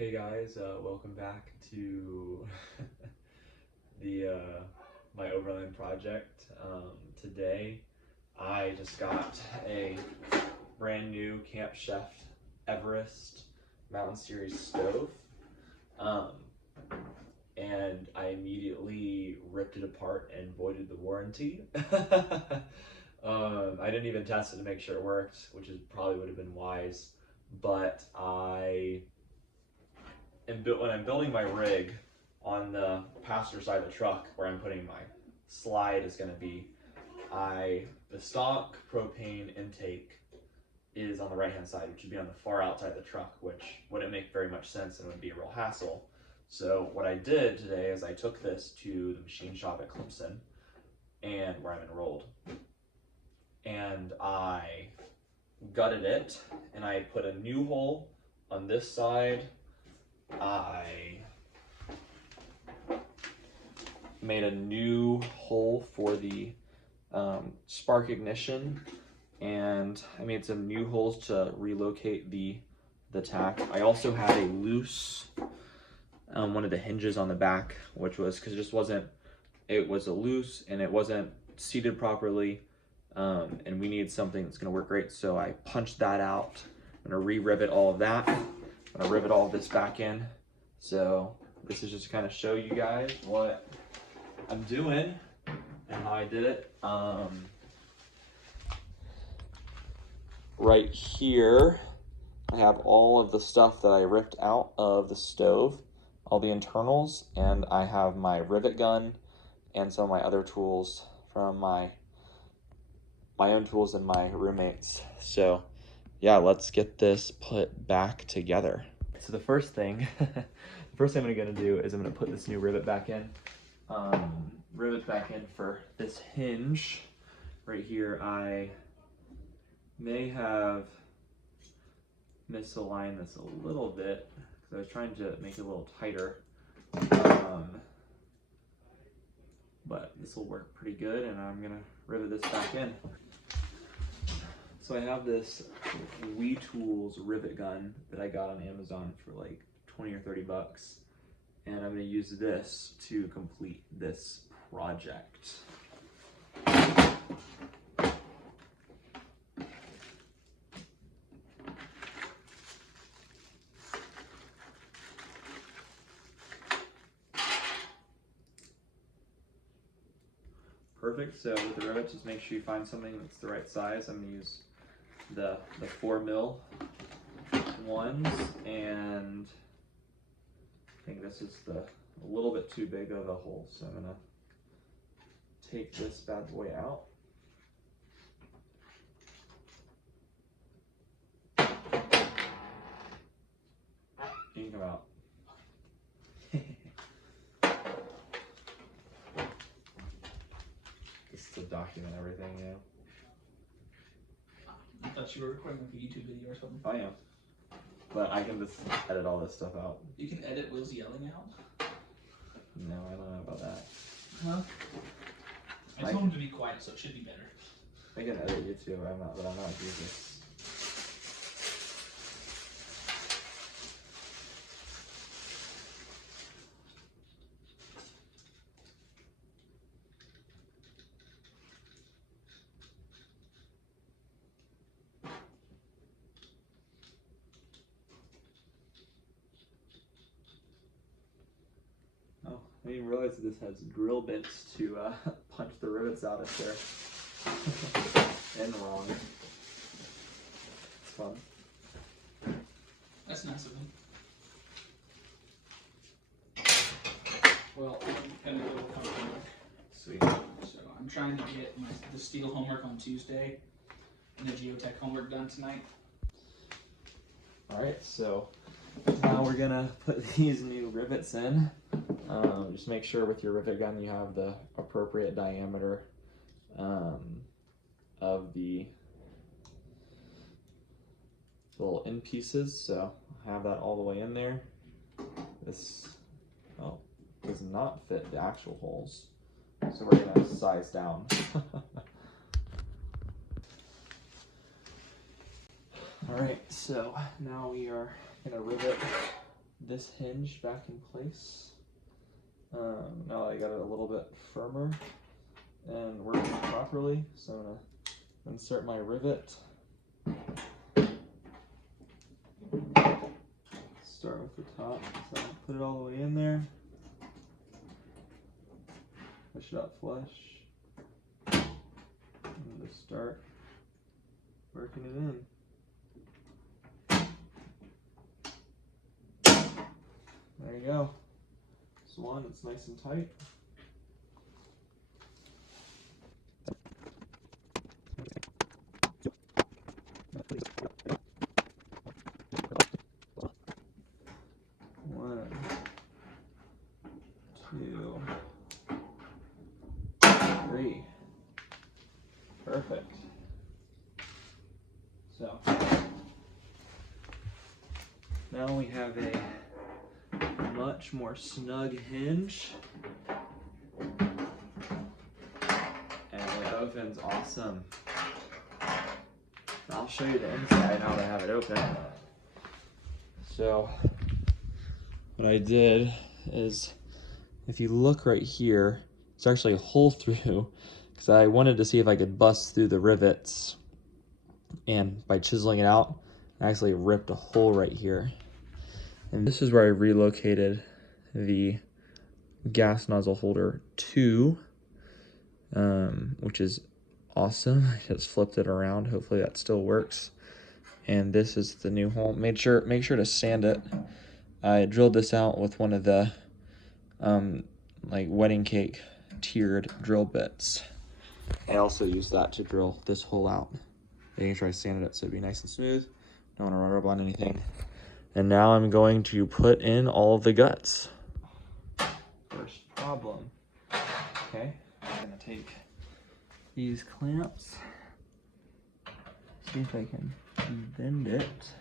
Hey guys, welcome back to the my Overland project. Today I just got a brand new Camp Chef Everest Mountain Series stove, and I immediately ripped it apart and voided the warranty. I didn't even test it to make sure it worked, which probably would have been wise, but when I'm building my rig on the passenger side of the truck where I'm putting my slide is going to be, the stock propane intake is on the right hand side, which would be on the far outside of the truck, which wouldn't make very much sense and would be a real hassle. So what I did today is I took this to the machine shop at Clemson, and where I'm enrolled, and I gutted it and I put a new hole on this side. I made a new hole for the spark ignition, and I made some new holes to relocate the tack. I also had a loose one of the hinges on the back, which was because it was a loose and it wasn't seated properly, and we need something that's going to work great. So I punched that out. I'm going to re-rivet all of that. I'm gonna rivet all of this back in. So this is just to kind of show you guys what I'm doing and how I did it. Right here, I have all of the stuff that I ripped out of the stove, all the internals, and I have my rivet gun and some of my other tools from my own tools and my roommates. So yeah, let's get this put back together. So the first thing I'm gonna do is I'm gonna put this new rivet back in. Rivet back in for this hinge right here. I may have misaligned this a little bit because I was trying to make it a little tighter, but this will work pretty good, and I'm gonna rivet this back in. So I have this Wee Tools rivet gun that I got on Amazon for like 20 or 30 bucks, and I'm going to use this to complete this project. Perfect. So with the rivet, just make sure you find something that's the right size. I'm going to use the 4mm ones, and I think this is a little bit too big of a hole, so I'm gonna take this bad boy out. You can come out. Just to document everything, you know. I thought you were recording like a YouTube video or something. I am. But I can just edit all this stuff out. You can edit Will's yelling out? No, I don't know about that. Huh? I told him to be quiet, so it should be better. I can edit you too, but I'm not using it. I didn't realize that this has drill bits to punch the rivets out if they're in wrong. It's fun. That's nice of him. Well, I'm gonna go come to work. Sweet. So I'm trying to get the steel homework on Tuesday and the geotech homework done tonight. Alright, so now we're gonna put these new rivets in. Just make sure with your rivet gun you have the appropriate diameter of the little end pieces. So I have that all the way in there. This does not fit the actual holes, so we're gonna size down. Alright, so now we are gonna rivet this hinge back in place. Now that I got it a little bit firmer and working properly, so I'm gonna insert my rivet. Start with the top, so put it all the way in there. Push it up flush. And just start working it in. There you go. It's one, it's nice and tight. One, two, three. Perfect. So now we have a much more snug hinge, and it opens awesome. I'll show you the inside now that I have it open. So what I did is, if you look right here, it's actually a hole through, because I wanted to see if I could bust through the rivets, and by chiseling it out, I actually ripped a hole right here. And this is where I relocated the gas nozzle holder to, which is awesome. I just flipped it around. Hopefully that still works. And this is the new hole. Make sure to sand it. I drilled this out with one of the like wedding cake tiered drill bits. I also used that to drill this hole out. Making sure I sanded it so it'd be nice and smooth. Don't want to rub on anything. And now I'm going to put in all of the guts. First problem. Okay, I'm gonna take these clamps, see if I can bend it.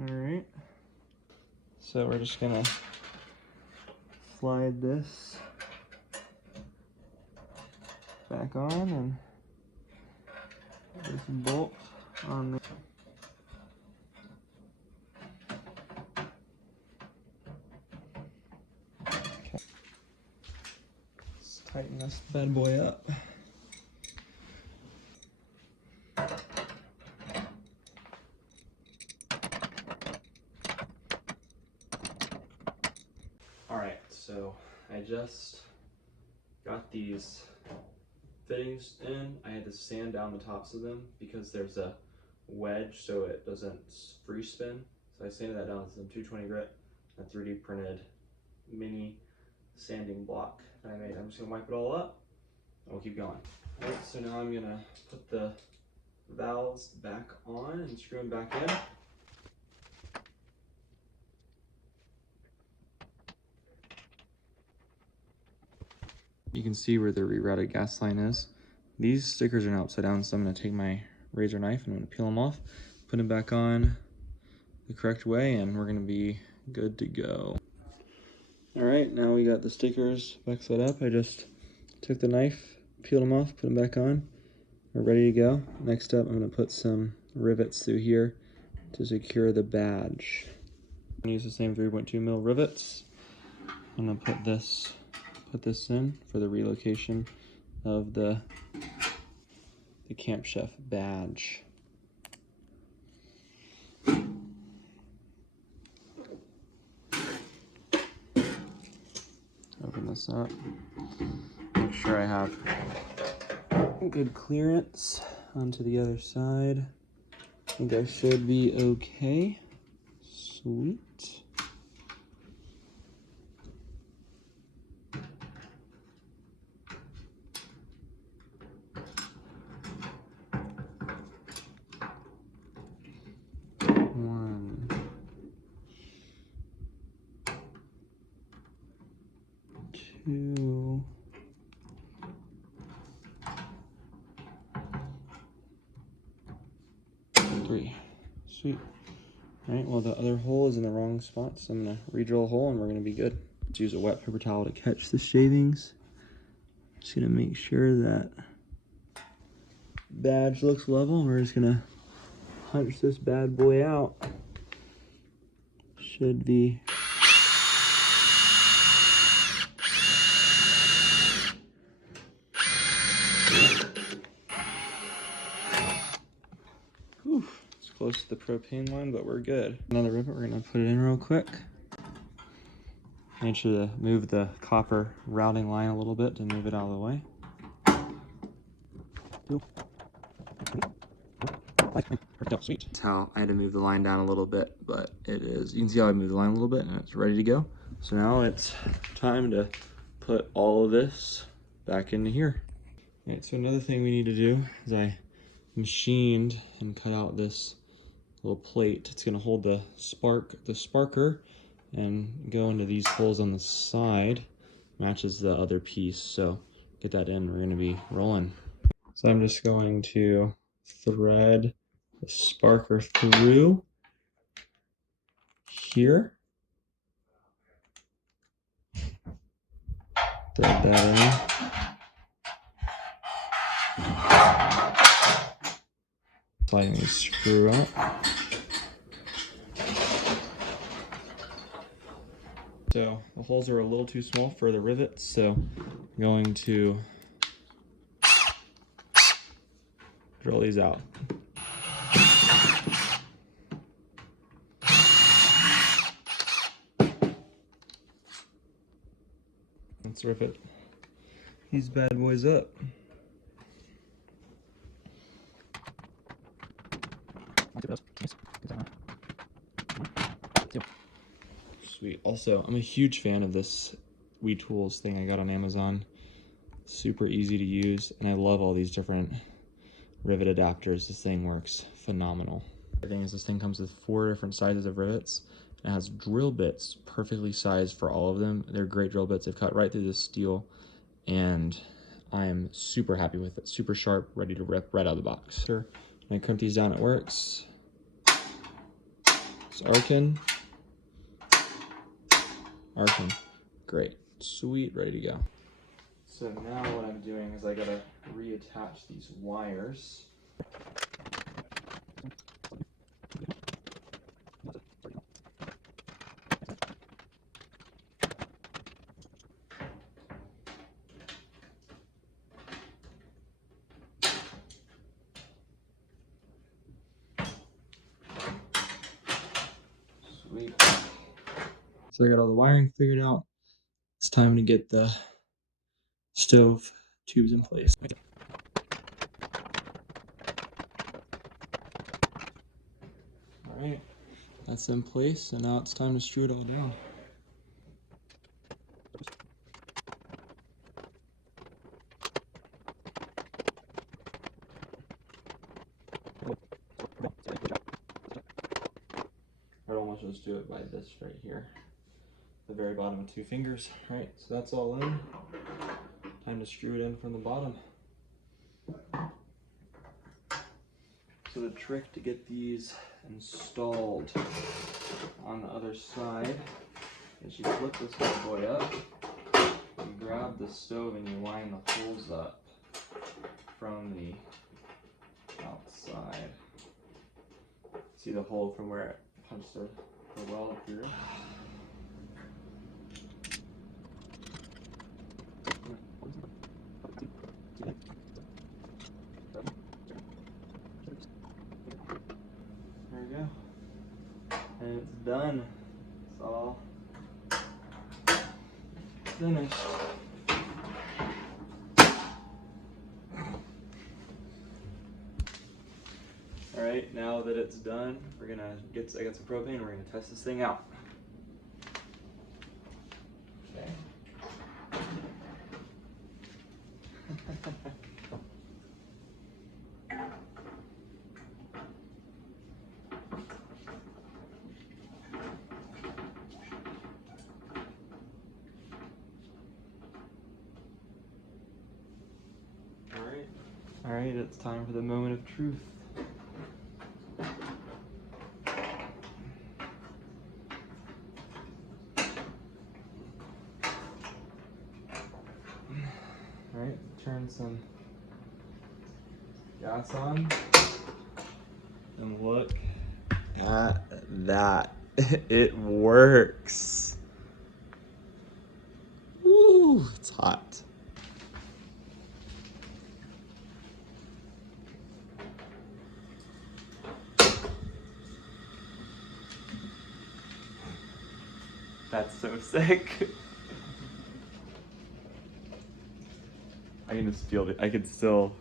All right, so we're just gonna slide this back on and this bolt on the okay. Let's tighten this bad boy up. Alright, so I just got these fittings in. I had to sand down the tops of them because there's a wedge so it doesn't free spin. So I sanded that down with some 220 grit, a 3D printed mini sanding block that I made. I'm just gonna wipe it all up and we'll keep going. Alright, so now I'm gonna put the valves back on and screw them back in. You can see where the rerouted gas line is. These stickers are now upside down, so I'm going to take my razor knife and I'm going to peel them off, put them back on the correct way, and we're going to be good to go. Alright, now we got the stickers back set up. I just took the knife, peeled them off, put them back on. We're ready to go. Next up, I'm going to put some rivets through here to secure the badge. I'm going to use the same 3.2 mil rivets. I'm going to put this in for the relocation of the Camp Chef badge. Open this up. Make sure I have good clearance onto the other side. I think I should be okay. Sweet. Two, three. Sweet. All right, well, the other hole is in the wrong spot, so I'm gonna re-drill a hole and we're gonna be good. Let's use a wet paper towel to catch the shavings. Just gonna make sure that badge looks level. We're just gonna punch this bad boy out. Should be. Whew. It's close to the propane line, but we're good. Another rivet, we're gonna put it in real quick. Make sure to move the copper routing line a little bit to move it out of the way. Sweet. That's how I had to move the line down a little bit, but it is, you can see how I moved the line a little bit and it's ready to go. So now it's time to put all of this back into here. All right, so another thing we need to do is I machined and cut out this little plate. It's gonna hold the sparker and go into these holes on the side. Matches the other piece, so get that in, we're gonna be rolling. So I'm just going to thread the sparker through here. Thread that in. Sliding the screw out. So the holes are a little too small for the rivets, so I'm going to drill these out. Let's rivet these bad boys up. Sweet. Also, I'm a huge fan of this Weed Tools thing I got on Amazon. Super easy to use, and I love all these different rivet adapters. This thing works phenomenal. The thing is, this thing comes with 4 different sizes of rivets. It has drill bits perfectly sized for all of them. They're great drill bits. They've cut right through the steel, and I am super happy with it. Super sharp, ready to rip right out of the box. Sure. When I crimp these down, it works. It's arcing. Arcing. Great. Sweet, ready to go. So now what I'm doing is I gotta reattach these wires. Sweet. So I got all the wiring figured out. It's time to get the stove tubes in place. All right, that's in place, and now it's time to screw it all down. I'd almost just do it by this right here, the very bottom of 2 fingers. All right, so that's all in. Time to screw it in from the bottom. So the trick to get these installed on the other side is you flip this bad boy up, you grab the stove and you line the holes up from the outside. See the hole from where it punched the weld through? There we go. And it's done. It's all finished. All right, now that it's done, I got some propane, we're gonna test this thing out. Okay. All right, it's time for the moment of truth. Alright, turn some gas on. And look at that. It works. Ooh, it's hot. That's so sick. I can just feel I can still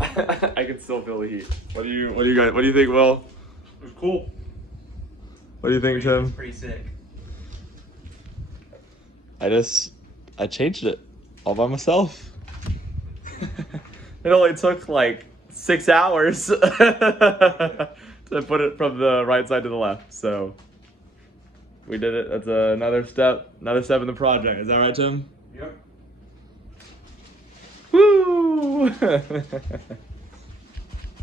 I can still feel the heat. What do you think, Will? It's cool. What do you think, Tim? It's pretty sick. I changed it all by myself. It only took like 6 hours to put it from the right side to the left. So we did it. That's another step in the project. Is that right, Tim? Yep. Woo!